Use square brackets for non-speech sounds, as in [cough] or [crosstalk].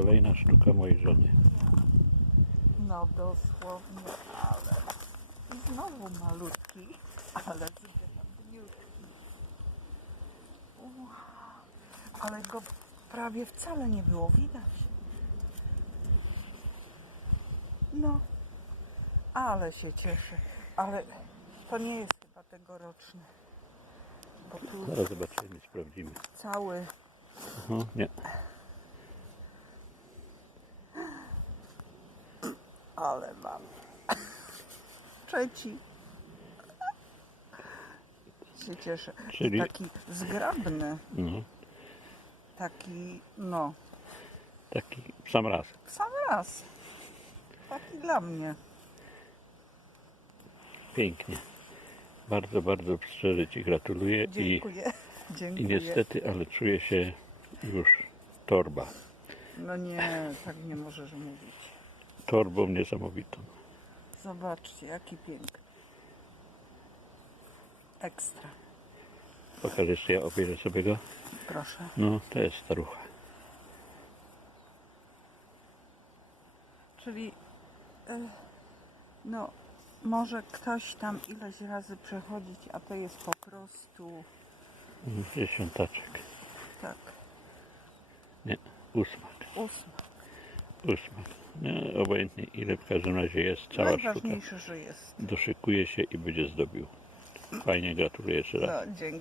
kolejna sztuka mojej żony. No dosłownie, ale i znowu malutki, ale. Wow. Ale go prawie wcale nie było widać. No, ale się cieszę. Ale to nie jest chyba tegoroczny. Bo tu Zaraz zobaczymy, sprawdzimy. cały No, nie. Ale mam. [laughs] Trzeci. Się cieszę. Czyli- Taki zgrabny. No, Taki, no, taki w sam raz. w sam raz. Taki dla mnie. Pięknie. Bardzo, bardzo szczerze Ci gratuluję i, Dziękuję. Dziękuję. i niestety, ale czuję się już torba. No nie, tak nie możesz mówić. Torbą niesamowitą. Zobaczcie, jaki piękny. Ekstra. Pokaż jeszcze, ja obejrzę sobie go. Proszę. No, to jest starucha. Czyli, e, no, może ktoś tam ileś razy przechodzić, a to jest po prostu Dziesiątaczek. tak, Nie, ósmak. ósma. Ósmak. No, obojętnie ile w każdym razie jest cała sztuka. Najważniejsze, że jest. Doszykuje się i będzie zdobił. Fajnie, gratuluję jeszcze raz. No, dzięki.